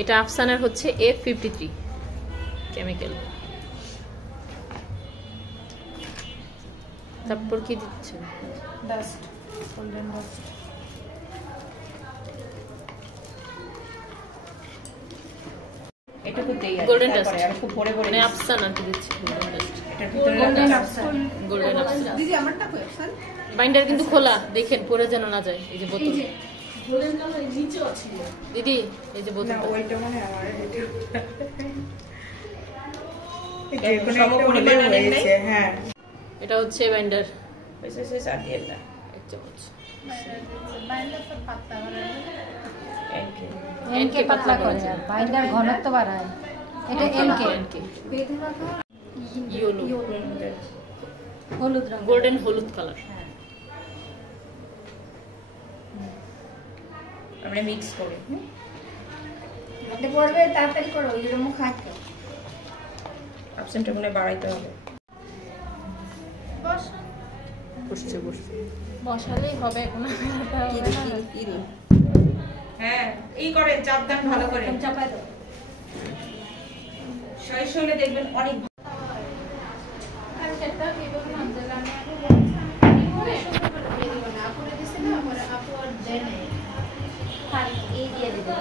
এটা আফসানার হচ্ছে F53 chemical. তারপর কি দিচ্ছেন? Dust, golden dust. এটুকু দেই আছে, গোল্ডেন ডাস্ট তারপরে আর খুব ভরে ভরে মানে আফসানা কি দিচ্ছে গোল্ডেন ডাস্ট। এটার ভিতরে গোল্ডেন আফসান। গোল্ডেন আফসানা দিদি আমারটা কই আফসান? বাইন্ডার কিন্তু খোলা, দেখেন পরে যেন না যায়। এই যে বোতল, গোল্ডেন কালার নিচে আছে দিদি এই যে বোতল। না ওইটা মানে আমার এটা হ্যাঁ, এটা হচ্ছে বাইন্ডার আর দিয়ে না 1 চামচ। বাইন্ডার তো পাতলা করে এনকে পাতলা করে আর বাইন্ডার ঘনত্ব বাড়ায়। এটা এনকে বেঁধে রাখা ইয়েলো হলুদ রং, গোল্ডেন হলুদ কালার। আমরা মিক্স করি। হাতে পড়বে, তাড়াতাড়ি করো, ওই জন্য মুখ হাঁটকে অপশনটা মনে বাড়াইতে হবে। বসছে বসছে বসালেই হবে, কোনো হ্যাঁ এই করেন, চাপ দেন ভালো করে, চাপাই দাও। শৈশলে দেখবেন অনেক আর সেটা কি বলবো না, যে আমি আপুরে দিছি না, পরে আপু আর দেয় নাই, খালি এই দিয়ে দিবে।